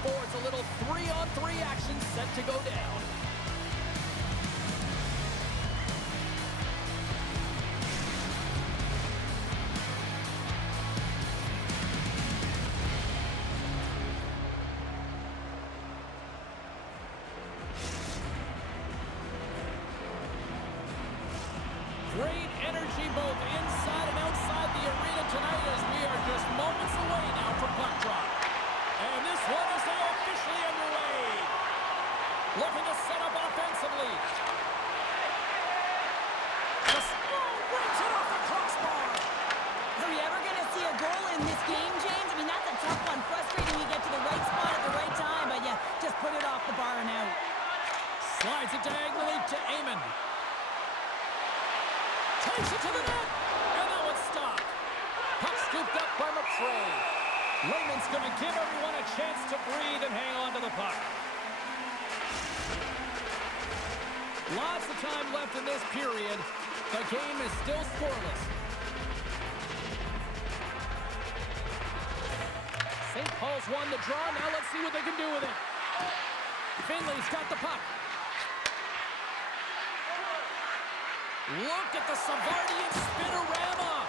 Sports, a little 3-on-3 action set to go down. Great energy both inside and outside the arena tonight as we are just moments away now from puck drop. And this one is now officially underway. Looking to set up offensively. Brings it off the crossbar. Are we ever going to see a goal in this game, James? I mean, that's a tough one. Frustrating you get to the right spot at the right time, but you just put it off the bar and out. Slides it diagonally to Amon. Takes it to the net, and that one's stopped. Puck scooped up by McCray. Layman's going to give everyone a chance to breathe and hang on to the puck. Lots of time left in this period. The game is still scoreless. St. Paul's won the draw. Now let's see what they can do with it. Finley's got the puck. Look at the Savardian spinorama.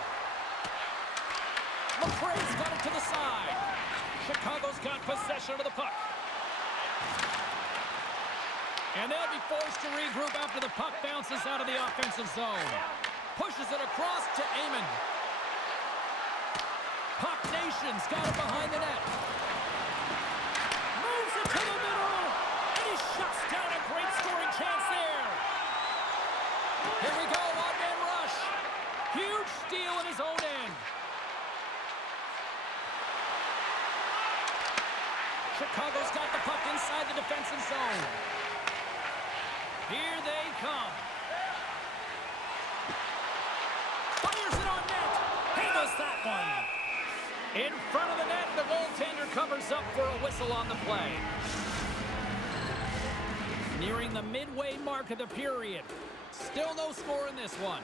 McCray's got it to the side. Chicago's got possession of the puck. And they'll be forced to regroup after the puck bounces out of the offensive zone. Pushes it across to Amon. Puck Nation's got it behind the net. Moves it to the middle. And he shuts down a great scoring chance there. Here we go, one-man rush. Huge steal in his own end. Chicago's got the puck inside the defensive zone. Here they come. Fires it on net. He does that one. In front of the net, the goaltender covers up for a whistle on the play. Nearing the midway mark of the period. Still no score in this one.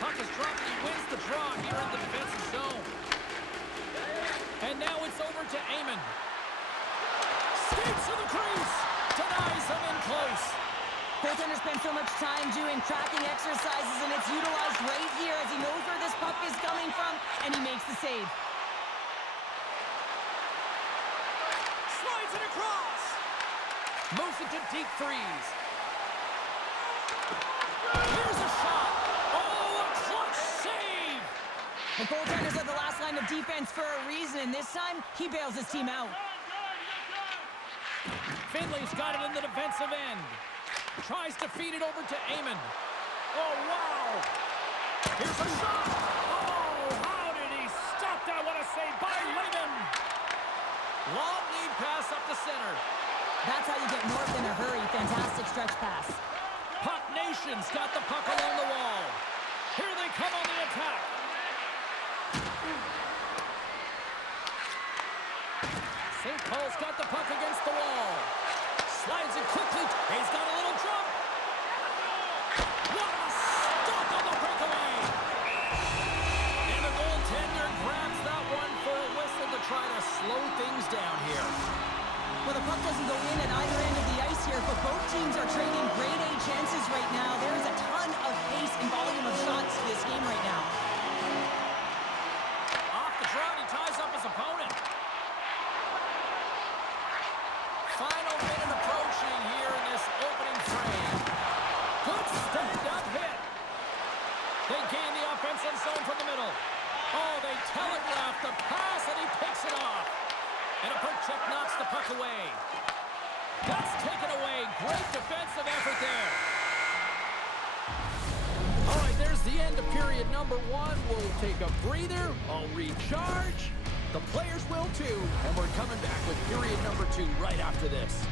Puck is dropped. He wins the draw here in the defensive zone. And now it's over to Amon. Skates to the crease. Denies him in close. Goaltender spent so much time doing tracking exercises, and it's utilized right here as he knows where this puck is coming from, and he makes the save. Slides it across. Moves it to deep freeze. Here's a shot. Oh, a clutch save. The goaltender's at the last line of defense for a reason, and this time, he bails his team out. Finley's got it in the defensive end. Tries to feed it over to Amon. Oh, wow. Here's a shot. Oh, how did he stop that? What a save by Layman. Long lead pass up the center. That's how you get north in a hurry. Fantastic stretch pass. Puck Nation's got the puck along the wall. Here they come on the attack. St. Paul's got the puck against the wall. Slides it quickly. He's got a little jump. What a stop on the breakaway. And the goaltender grabs that one for a whistle to try to slow things down here. Well, the puck doesn't go in at either end of the ice here, but both teams are trading grade A chances right now. There is a ton of pace and volume of shots to this game right now. Off the draw, he ties up his opponent. Final minute approaching here in this opening frame. Good stand-up hit. They gain the offensive zone from the middle. Oh, they telegraph the pass, and he picks it off. And a poke check knocks the puck away. That's taken away. Great defensive effort there. All right, there's the end of period number one. We'll take a breather. I'll recharge. The players will too, and we're coming back with period number two right after this.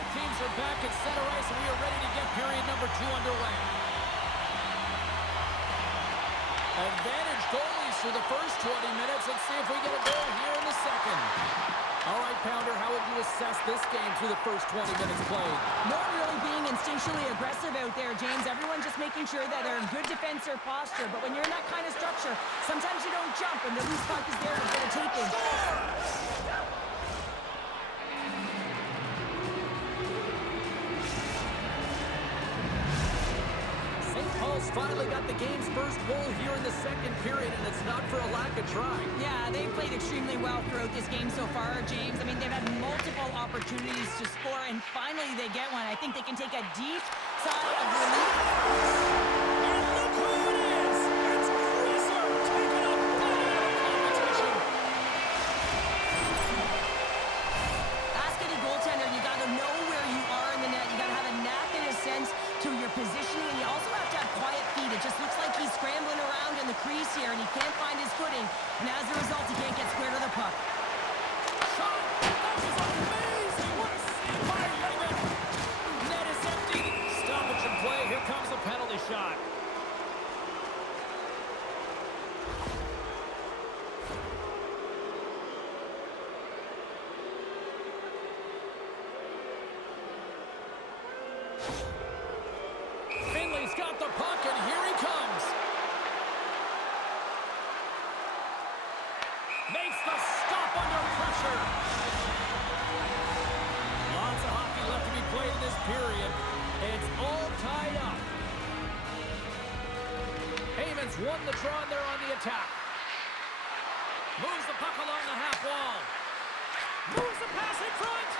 Both teams are back at center ice, and we are ready to get period number 2 underway. Advantage goalies for the first 20 minutes. Let's see if we get a goal here in the second. All right, Pounder, how would you assess this game through the first 20 minutes played? No one really being instinctually aggressive out there, James. Everyone just making sure that they're in good defensive posture. But when you're in that kind of structure, sometimes you don't jump, and the loose puck is there to get it taken. Finally got the game's first goal here in the second period, and it's not for a lack of trying. Yeah, they've played extremely well throughout this game so far, James. I mean, they've had multiple opportunities to score, and finally they get one. I think they can take a deep sigh of relief. And look who it is! It's Cruiser taking up the competition. Ask any goaltender, you got to know where you are in the net. You got to have a knack and a sense to your positioning, and you also have to have quiet feet. It just looks like he's scrambling around in the crease here, and he can't find his footing, and as a result, he can't get square to the puck. Shot! That was amazing! What a save by Raymond! Net is empty. Stoppage in play. Here comes a penalty shot. Finley's got the puck, and here he comes. Makes the stop under pressure. Lots of hockey left to be played in this period. It's all tied up. Heyman's won the draw, and they're on the attack. Moves the puck along the half wall. Moves the pass in front.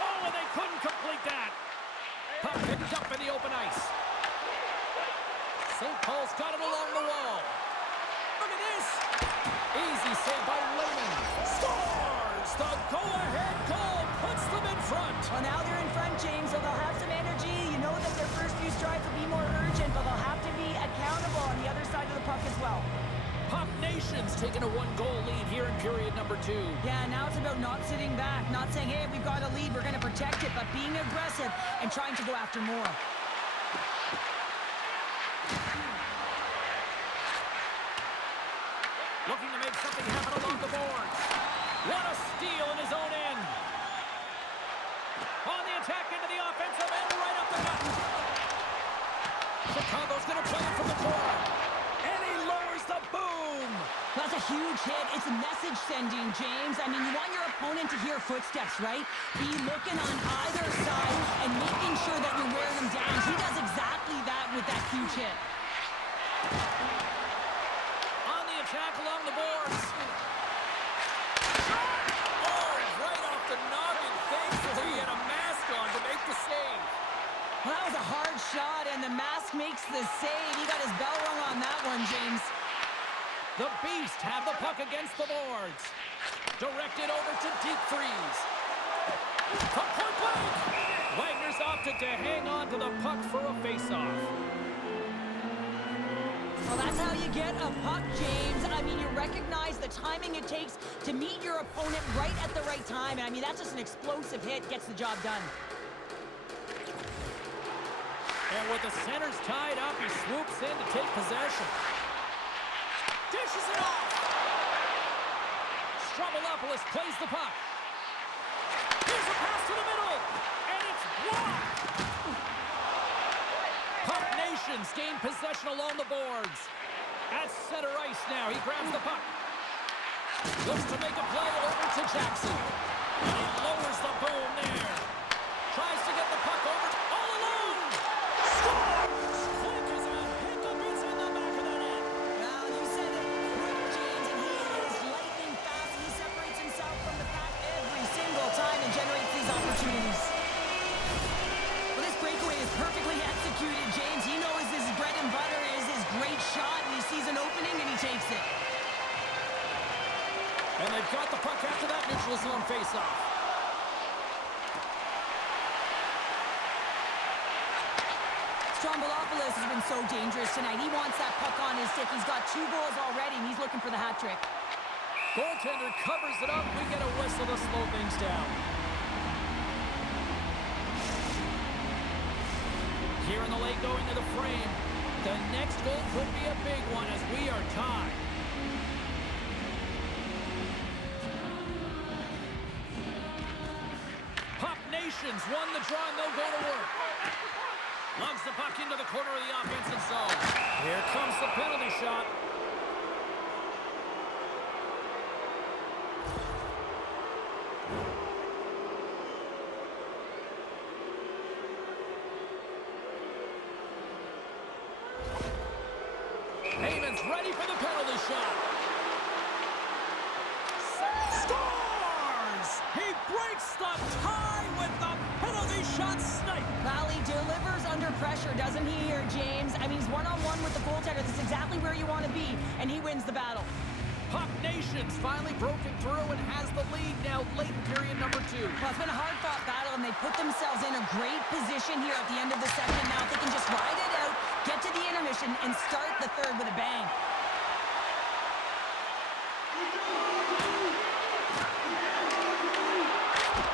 Oh, and they couldn't complete that. Puck picked up in the open ice. St. Paul's got it along the wall. Look at this. Easy save by Lehman. Scores! The go-ahead goal puts them in front. Well, now they're in front, James, so they'll have some energy. You know that their first few strides will be more urgent, but they'll have to be accountable on the other side of the puck as well. Puck Nation's taking a 1-goal lead here in period number 2. Yeah, now it's about not sitting back, not saying, hey, we've got a lead, we're going to protect it, but being aggressive and trying to go after more. Looking to make something happen along the boards. What a steal in his own end. On the attack into the offensive end, right up the gut. Chicago's going to play it from the corner. And he lowers the boom. That's a huge hit. It's a message sending, James. I mean, you want your opponent to hear footsteps, right? Be looking on either side and making sure that you're wearing them down. He does exactly that with that huge hit. Attack along the boards. Shot! Oh, right off the noggin. Thankfully, he had a mask on to make the save. Well, that was a hard shot, and the mask makes the save. He got his bell rung on that one, James. The Beast have the puck against the boards. Directed over to Deep Freeze. Puck point blank. Wagner's opted to hang on to the puck for a face-off. Well, that's how you get a puck, James. I mean, you recognize the timing it takes to meet your opponent right at the right time. And I mean, that's just an explosive hit, gets the job done. And with the centers tied up, he swoops in to take possession. Dishes it off. Strombolopoulos plays the puck. Here's a pass to the middle, and it's blocked. Puck Nations gain possession along the boards. At center ice now, he grabs the puck. Looks to make a play over to Jackson. And he lowers the boom there. Tries to get the puck over, all alone. Scores! Quick as a hiccup, it's in the back of the net. Well, you said it, quick, James, and he is lightning fast. He separates himself from the pack every single time and generates these opportunities. Well, this breakaway is perfectly executed, James. He knows his bread and butter is his great shot, and he sees an opening, and he takes it. And they've got the puck after that neutral zone faceoff. Strombolopoulos has been so dangerous tonight. He wants that puck on his stick. He's got 2 goals already, and he's looking for the hat trick. Goaltender covers it up. We get a whistle to slow things down. penalty going to the frame. The next goal could be a big one as we are tied. Puck Nations won the draw and they'll go to work. Lugs the puck into the corner of the offensive zone. Here comes the penalty shot. Heyman's ready for the penalty shot. Scores! He breaks the tie with the penalty shot snipe. Valley delivers under pressure, doesn't he here, James? I mean, he's one-on-one with the goaltender. This is exactly where you want to be, and he wins the battle. Puck Nations finally broken through and has the lead now late in period number 2. Well, it's been a hard-fought battle, and they put themselves in a great position here at the end of the second. Now, if they can just ride it out, get to the intermission, and start the third with a bang.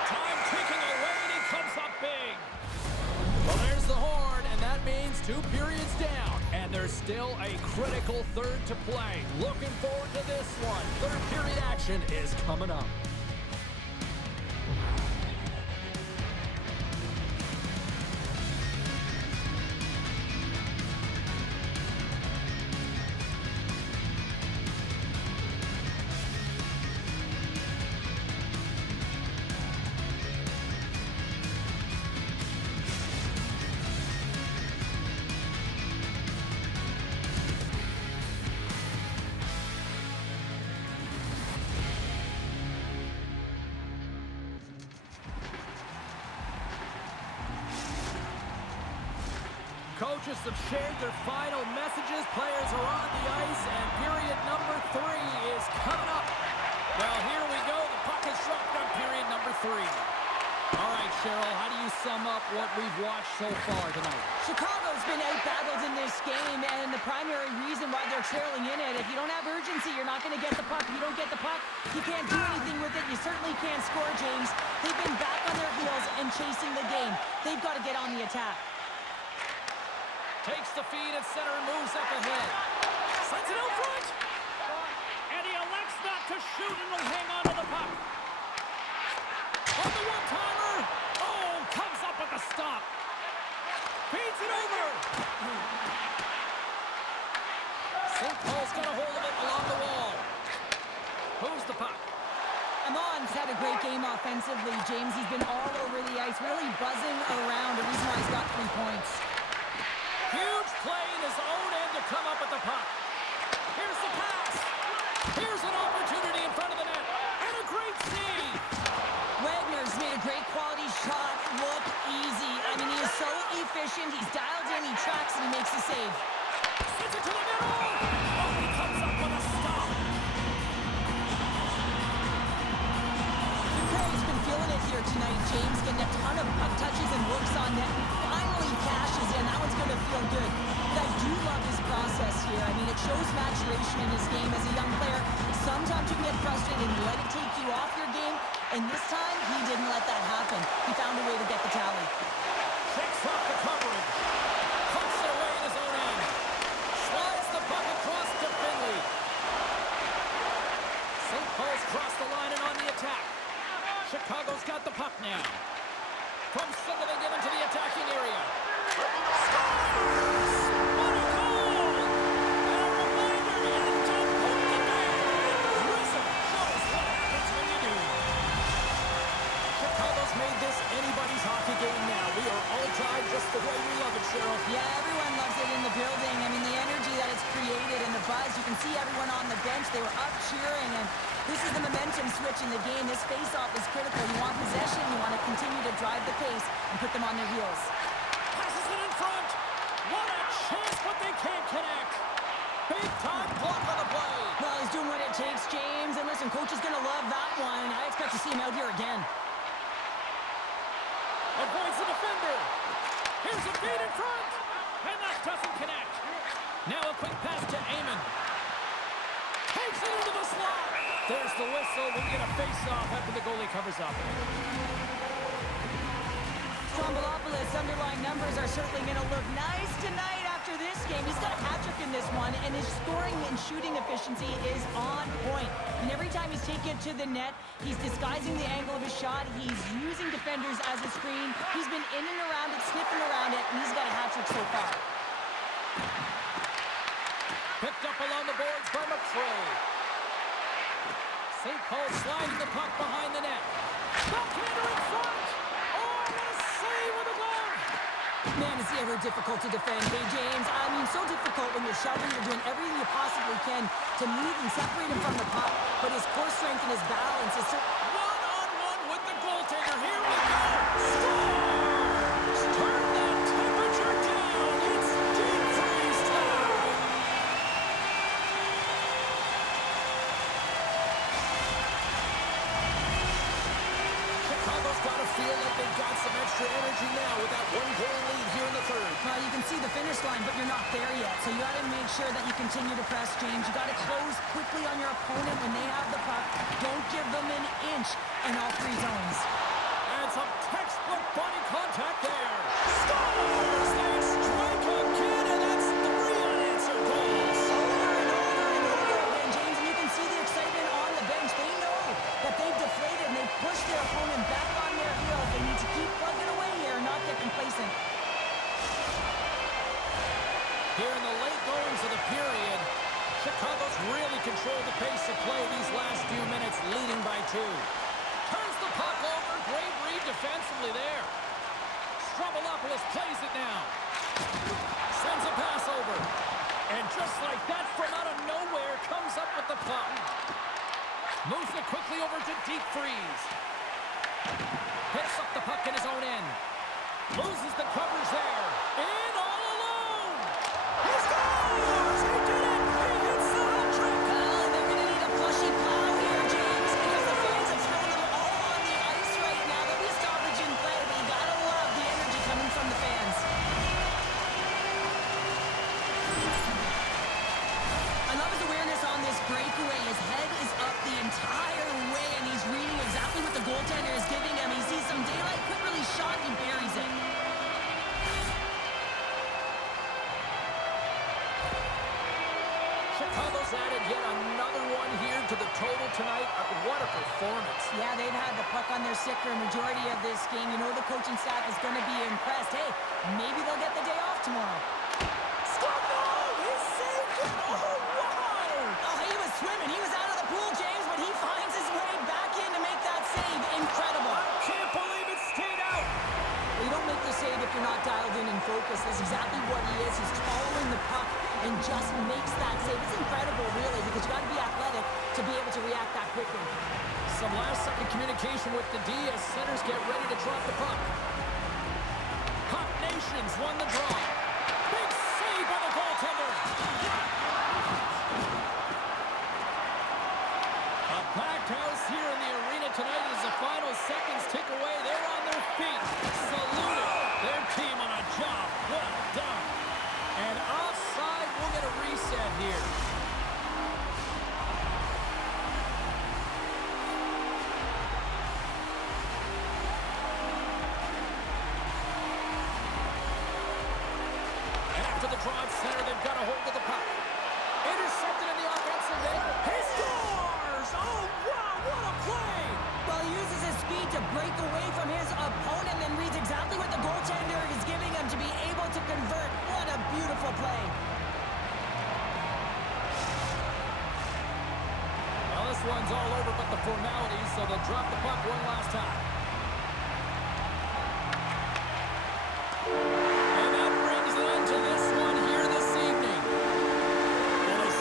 Time ticking away, and he comes up big. Well, there's the horn, and that means 2 periods down. And there's still a critical third to play. Looking forward to this one. Third period action is coming up. Coaches have shared their final messages. Players are on the ice, and period number 3 is coming up. Well, here we go. The puck is dropped on period number 3. All right, Cheryl, how do you sum up what we've watched so far tonight? Chicago's been out-battled in this game, and the primary reason why they're trailing in it, if you don't have urgency, you're not going to get the puck. If you don't get the puck, you can't do anything with it. You certainly can't score, James. They've been back on their heels and chasing the game. They've got to get on the attack. Takes the feed at center and moves up ahead. Sends it out front. And he elects not to shoot and will hang on to the puck. On the one-timer. Oh, comes up with the stop. Feeds it over. St. Paul's got a hold of it along the wall. Moves the puck. Amon's had a great game offensively, James. He's been all over the ice, really buzzing around. The reason why he's got 3 points. Huge play in his own end to come up with the puck. Here's the pass. Here's an opportunity in front of the net. And a great save. Wagner's made a great quality shot look easy. I mean, he is so efficient. He's dialed in, he tracks, and he makes the save. Sends it to the middle. Oh, he comes up with a stop. He's been feeling it here tonight, James. Getting a ton of puck touches and looks on net. Finally cashes in. That one's going to feel good. But I do love his process here. I mean, it shows maturation in his game as a young player. Sometimes you can get frustrated and let it take you off your game. And this time, he didn't let that happen. He found a way to get the tally. Shakes off the coverage. Puts it away in his own end. Slides the puck across to Finley. St. Paul's crossed the line and on the attack. Chicago's got the puck now. From center, they get into the attacking area. Scores! What a goal! And a reminder, and don't hold the man. Grissom shows what happens when you do. Chicago's made this anybody's hockey game now. We are all tied just the way we love it, Cheryl. Yeah, everyone loves it in the building. I mean, the energy that it's created and the buzz. You can see everyone on the bench. They were up cheering, and this is the momentum switch in the game. This face-off is critical. You want possession. You want to continue to drive the pace and put them on their heels. Passes it in front. What a chance, but they can't connect. Big-time block on the play. Well, he's doing what it takes, James. And listen, coach is going to love that one. I expect to see him out here again. Avoids the defender. Here's a feed in front. And that doesn't connect. Now a quick pass to Amon. Takes it into the slot. There's the whistle. We'll get a face-off after the goalie covers up. Strombolopoulos's underlying numbers are certainly going to look nice tonight after this game. He's got a hat trick in this one, and his scoring and shooting efficiency is on point. And every time he's taken it to the net, he's disguising the angle of his shot. He's using defenders as a screen. He's been in and around it, sniffing around it, and he's got a hat trick so far. Picked up along the boards by McFray. St. Paul sliding the puck behind the net. Backhander in front! Oh, what a save with a glove! Man, is he ever difficult to defend. Hey, James, I mean, so difficult when you're shoving, you're doing everything you possibly can to move and separate him from the puck. But his core strength and his balance is so... One-on-one with the goaltender. Here we go! Scores! Turn that temperature down! It's deep freeze time! Chicago's got to feel like they've got some extra energy now with that one-goal lead here in the third. Well, you can see the finish line, but you're not there yet. So you got to make sure that you continue to press, James. You got to close quickly on your opponent when they have the puck. Don't give them an inch in all three zones. And some textbook body contact there. Scores! They strike again, and that's 3 unanswered goals. Over and over and over again, James. And you can see the excitement on the bench. They know that they've deflated and they've pushed their opponent back on their heels. They need to keep plugging away here and not get complacent. Here in the late goings of the period, Chicago's really controlled the pace of play these last few minutes, leading by 2. Turns the puck over. Great read defensively there. Strombolopoulous plays it now. Sends a pass over. And just like that, from out of nowhere, comes up with the puck. Moves it quickly over to deep freeze. Picks up the puck in his own end. Loses the coverage there. In all alone. He scores! He did it! He hits the hat trick! Well, they're going to need a plushy plow here, James, because the fans have thrown them all on the ice right now. There'll be a stoppage in play, but you got to love the energy coming from the fans. I love his awareness on this breakaway. His head is up the entire way, and he's reading exactly what the goaltender is giving him. He sees some daylight, quick release shot, he buries it. Chicago's added yet another one here to the total tonight. What a performance. Yeah, they've had the puck on their stick for a majority of this game. You know the coaching staff is going to be impressed. Hey, maybe they'll get the day off tomorrow. Scott, no! He saved it! Oh, wow! Oh, he was swimming. He was out of the pool, James, but he finds his way back in to make that save. Incredible. I can't believe it stayed out! Well, you don't make the save if you're not dialed in and focused. That's exactly what he is. He's following the puck and just makes that save. It's incredible, really, because you got to be athletic to be able to react that quickly. Some last-second communication with the D as centers get ready to drop the puck. Hot Nations won the draw. Big save by the goaltender. A packed house here in the arena tonight as the final seconds tick away. They're on their feet, saluting their team on a job well done. And offside, we'll get a reset here. After the draw at center, they've got a hold of the puck. Intercepted in the offensive end. He scores! Oh, wow, what a play! Well, he uses his speed to break away from his opponent and reads exactly what the goaltender is giving him to be able to convert. What a beautiful play. Well, this one's all over but the formalities, so they'll drop the puck one last time.